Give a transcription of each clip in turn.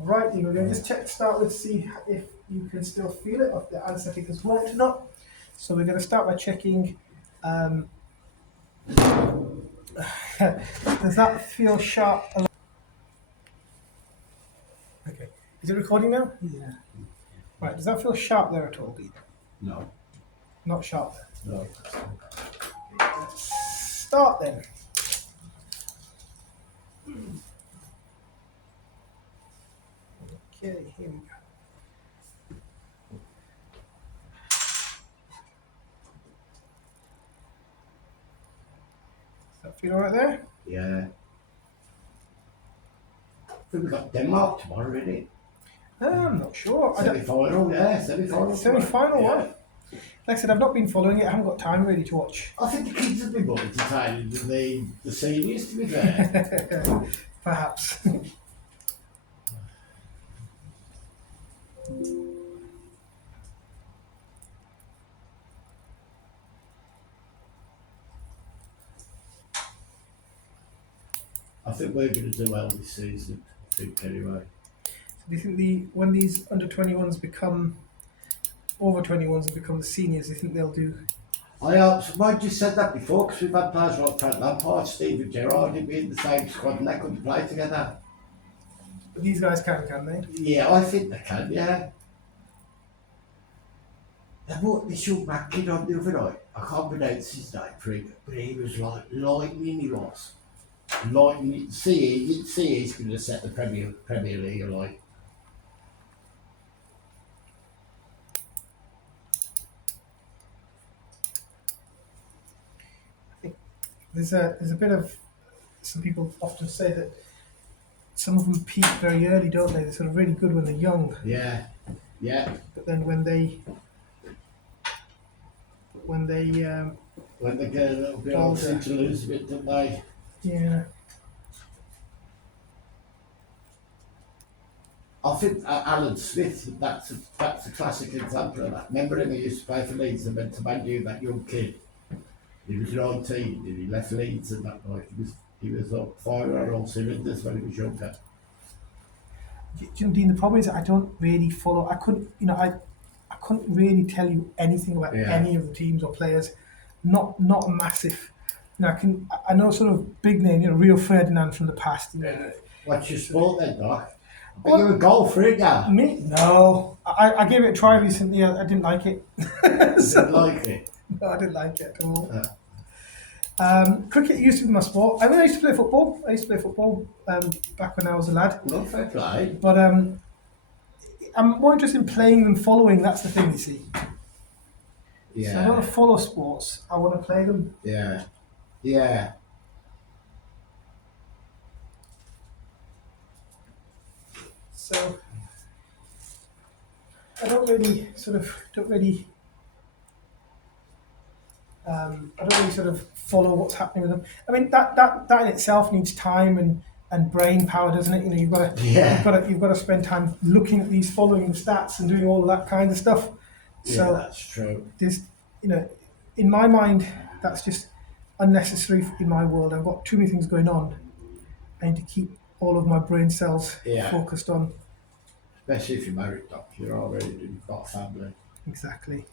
Right, we're going to just check to start with, see if you can still feel it, or if the anesthetic has worked or not. So we're going to start by checking. Um, does that feel sharp? Okay. Is it recording now? Yeah. Right. Does that feel sharp there at all, Dean? No. Not sharp there. No. Let's start then. Okay, here we go. Does that feel all right there? Yeah. I think we've got Denmark tomorrow, really. I'm not sure. Semi-final, yeah, semi-final. Semi-final Yeah. one. Like I said, I've not been following it. I haven't got time really to watch. I think the kids have been more entertaining than the seniors, to be fair. Perhaps. I think we're going to do well this season, I think, anyway. Do you think when these under 21s become over 21s and become the seniors, do you think they'll do? I just said that before, because we've had players like Frank Lampard, Steven Gerrard, who'd be in the same squad and they couldn't play together. But these guys can they? Yeah, I think they can, yeah. They brought this young back kid on the other night. I can't pronounce his name for him, but he was like lightning, he was. Lightning, you'd see he's going to set the Premier League alight. There's a bit of, some people often say that some of them peak very early, don't they? They're sort of really good when they're young. Yeah, yeah. But then when they When they get a little bit older, seem to lose a bit, don't they? Yeah. I think Alan Smith, that's a classic example of that. Remember him, he used to play for Leeds and went to Man U, that young kid. He was 19 and he left Leeds and that night. He was up fire on all cylinders when he was younger. Dean, the problem is that I don't really follow. I couldn't really tell you anything about any of the teams or players. Not a massive. I know sort of big name, Rio Ferdinand from the past. What's your sport then, Doc? But you're a golfer, ain't ya? Me? No. I gave it a try recently. I didn't like it. Didn't like it? No, I didn't like it at all. Cricket used to be my sport. I used to play football. Back when I was a lad. Well, fair play. But I'm more interested in playing than following. That's the thing, you see. Yeah. So I don't want to follow sports. I want to play them. Yeah. Yeah. So I don't really sort of follow what's happening with them. I mean that in itself needs time and brain power, doesn't it? You've got to spend time looking at these, following the stats and doing all of that kind of stuff. So that's true. There's in my mind that's just unnecessary in my world. I've got too many things going on. I need to keep all of my brain cells focused on. Especially if you're married, Doc, you've got a family. Exactly.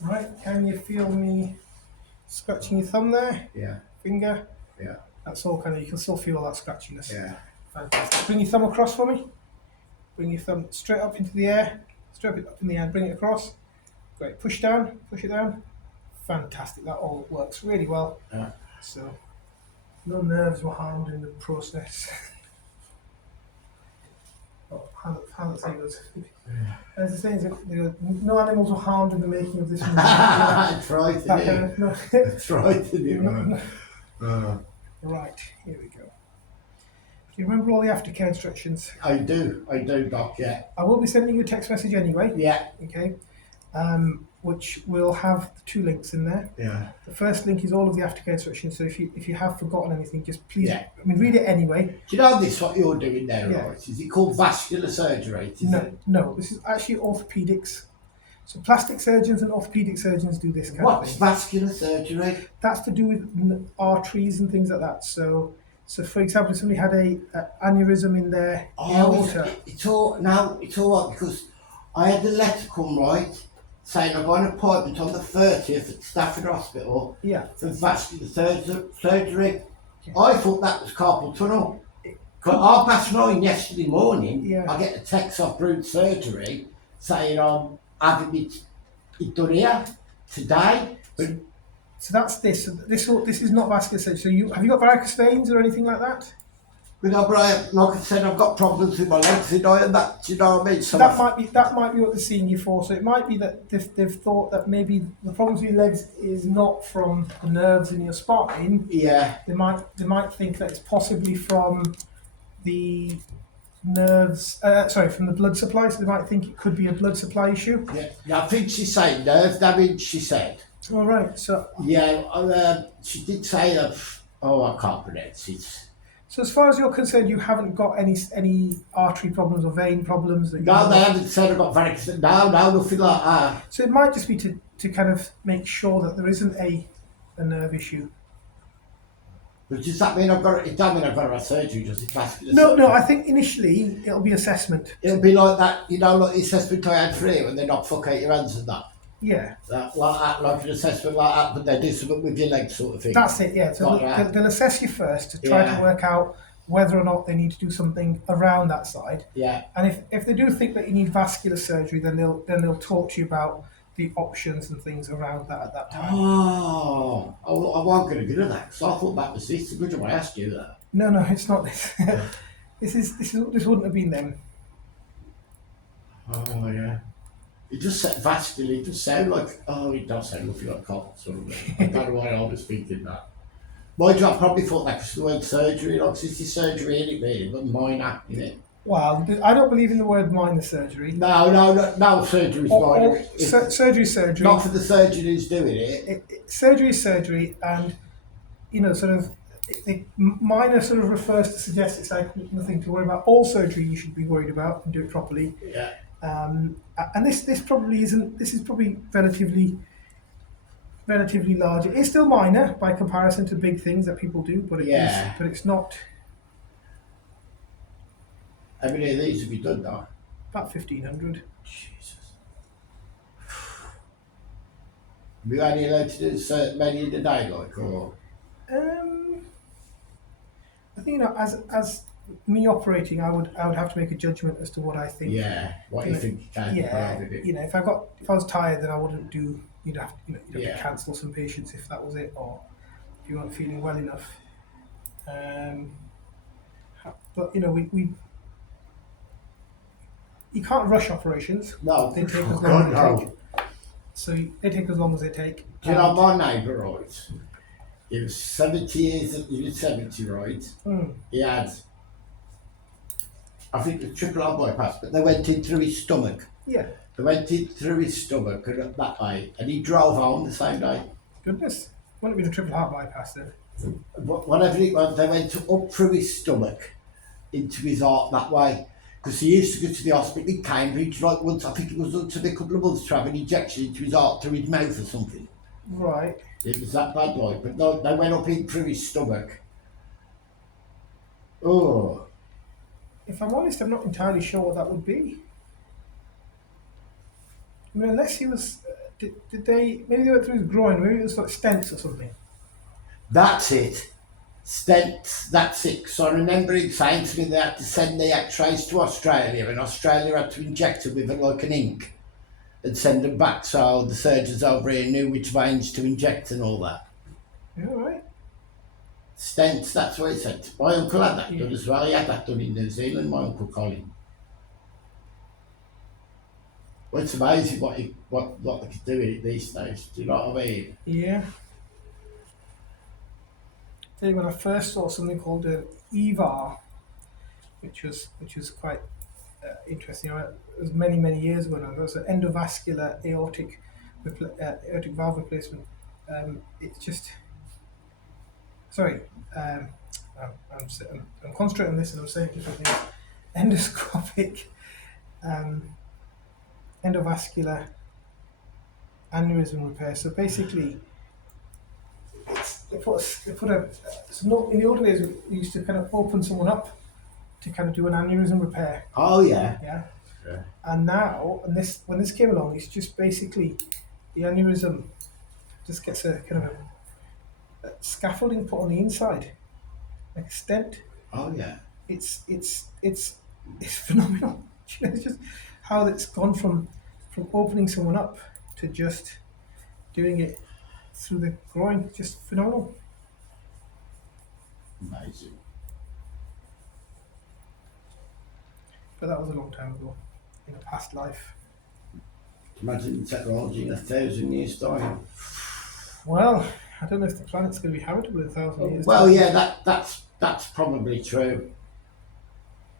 Right, can you feel me scratching your thumb there? Yeah. finger. Yeah. That's all kind of, you can still feel that scratchiness. Yeah. Fantastic. Bring your thumb across for me. Bring your thumb straight up into the air. Straight up in the air, bring it across. Great. Push down, push it down. Fantastic. That all works really well. Yeah. So, no nerves were harmed in the process. Oh, hand savers. As the saying is, no animals were harmed in the making of this movie. It's right, isn't That it? kind of, no. It's right, isn't it, No, man? no. Right, here we go. Do you remember all the aftercare instructions? I do, Doc, yeah. I will be sending you a text message anyway. Yeah. Okay. Which will have the 2 links in there. Yeah. The first link is all of the aftercare instructions. So if you have forgotten anything, just please, Yeah. read it anyway. Do you know this, what you're doing there, Yeah. right? Is it called vascular surgery? No, this is actually orthopedics. So plastic surgeons and orthopedic surgeons do this kind of What's thing. vascular surgery? That's to do with arteries and things like that. So for example, if somebody had a aneurysm in their aorta. It's all right, because I had a letter come, right, saying I've got an appointment on the 30th at Stafford Hospital Yeah. for vascular surgery. I thought that was carpal tunnel. But 9:30 yesterday morning, Yeah. I get a text off Brood Surgery saying I'm having it done here today. But So that's this. So this is not vascular surgery. So have you got varicose veins or anything like that? Brian, like I said, I've got problems with my legs, and that, do you know what I mean? So That might be what they're seeing you for. So it might be that they've thought that maybe the problems with your legs is not from the nerves in your spine. Yeah. They might think that it's possibly from the nerves. From the blood supply. So they might think it could be a blood supply issue. Yeah, I think she said nerve damage, she said. All right. So Yeah, she did say that, I can't pronounce it. So as far as you're concerned, you haven't got any artery problems or vein problems? No, they haven't said I've got varicose. No, nothing like that. So it might just be to kind of make sure that there isn't a nerve issue. But does that mean I've got to have surgery? Does it vascular No, surgery? I think initially it'll be assessment. It'll be like that, like the assessment I had for you when they knock fuck out your hands and that. Yeah. Like an assessment like that, but they do something with your legs sort of thing. That's it, yeah. So they'll assess you first to try to work out whether or not they need to do something around that side. Yeah. And if they do think that you need vascular surgery, then they'll talk to you about the options and things around that at that time. Oh, I wasn't going to do that because I thought that was this. Good job I asked you that. No, it's not this. This wouldn't have been them. Oh yeah. It just said vascular. It just sound like it does sound nothing like cotton sort of thing. I don't know why I was thinking that. My job probably thought that because the word surgery, like this is surgery in it, really, but minor in it. Well, I don't believe in the word minor surgery. No, surgery's minor. Surgery is surgery. Not for the surgeon who's doing it. Surgery is surgery, and minor sort of refers to suggest it's like nothing to worry about. All surgery you should be worried about and do it properly. Yeah. And this probably isn't. This is probably relatively large. It is still minor by comparison to big things that people do, but it's not. How many of these have you done now? About 1,500. Jesus. Have you only allowed to do so many in a day, like, or? I think as me operating, I would have to make a judgment as to what I think. Yeah, what you think you can. Yeah, if I was tired, then I wouldn't do. You'd have to cancel some patients if that was it, or if you weren't feeling well enough. But we you can't rush operations. No, they take as long as they take. So they take as long as they take. Do you know my neighbour, right? He was 70 years. He was 70, right? He had, I think, a triple R bypass, but they went in through his stomach. Yeah. They went in through his stomach and that way, and he drove home the same day. Goodness, wouldn't it be a triple heart bypass then? Whatever it was, they went up through his stomach into his heart that way. Because he used to go to the hospital in Cambridge, like once, I think it was up to a couple of months to have an injection into his heart through his mouth or something. Right. It was that bad, like, but no, they went up in through his stomach. Oh. If I'm honest, I'm not entirely sure what that would be. I mean, unless he was, did they, maybe they went through his groin, maybe it was like stents or something. That's it. Stents, that's it. So I remember him saying to me they had to send the x-rays to Australia, and Australia had to inject them with like an ink and send them back, so the surgeons over here knew which veins to inject and all that. Yeah, all right. Stents, that's what he said. My uncle had that done as well. He had that done in New Zealand, my uncle Colin. Well, it's amazing what they could do with it these days. Do you know what I mean? Yeah. I tell you, when I first saw something called an EVAR, which was quite interesting. It was many years ago now. It was an endovascular aortic valve replacement. It's just sorry. I'm concentrating on this and I'm saying different things. Endoscopic endovascular aneurysm repair. So basically, they put a so no, in the old days we used to kind of open someone up to kind of do an aneurysm repair. Oh yeah. Yeah. Yeah. And now, when this came along, it's just basically the aneurysm just gets a kind of a scaffolding put on the inside, like a stent. Oh yeah. It's phenomenal. You know, it's just how it's gone from opening someone up to just doing it through the groin. Just phenomenal. Amazing. But that was a long time ago, in a past life. Imagine the technology in 1,000 years' time. Well, I don't know if the planet's going to be habitable in 1,000 years. Well, yeah, that's probably true.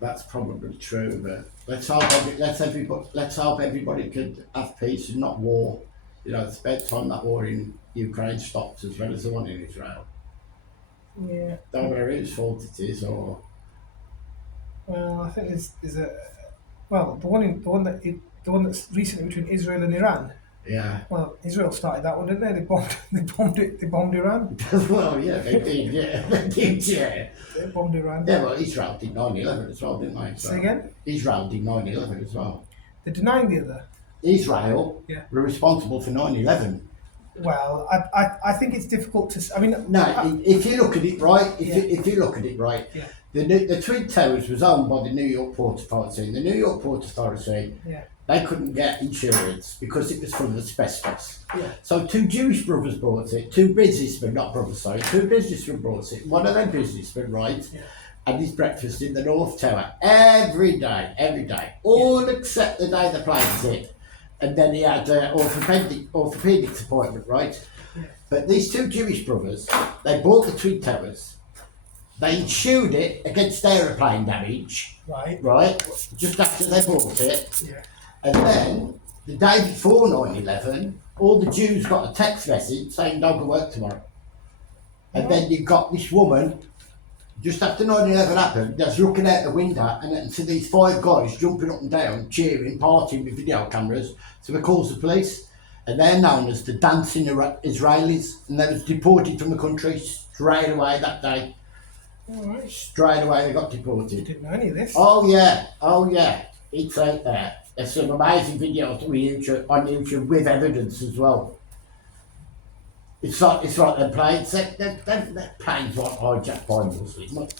That's probably true, but let's hope everybody could have peace and not war. You know, it's about time that war in Ukraine stops as well as the one in Israel. Yeah. Don't know whose fault it is, or Well, I think there's a the one that's recently between Israel and Iran. yeah. Well, Israel started that one, didn't they? They bombed Iran. Well, yeah, they did, yeah, they did, yeah. They bombed Iran. Yeah, well, Israel did 9/11 as well, didn't they? So Say again? Israel did 9/11 as well. They're denying the other. Israel Yeah. were responsible for 9/11. Well, I think it's difficult to. I mean, No, if you look at it right, Yeah. if you look at it right, Yeah. the Twin Towers was owned by the New York Port Authority. And the New York Port Authority, Yeah. they couldn't get insurance because it was full of asbestos. Yeah. So two Jewish brothers bought it, two businessmen, not brothers, sorry, two businessmen bought it. One of them businessmen, right, Yeah. had his breakfast in the North Tower every day, all except the day the planes hit. And then he had an orthopedics appointment, right? Yeah. But these two Jewish brothers, they bought the Twin Towers, they insured it against aeroplane damage, Right. just after they bought it. Yeah. And then, the day before 9/11, all the Jews got a text message saying don't go work tomorrow. And then you got this woman, just after 9/11 happened, that's looking out the window and then see these five guys jumping up and down, cheering, partying with video cameras. So he calls the police, and they're known as the dancing Israelis, and they was deported from the country straight away that day. All right. Straight away they got deported. Didn't know any of this. Oh yeah, it's out there. There's some amazing videos on YouTube with evidence as well. It's like them planes. Them planes weren't hijacked by Muslims.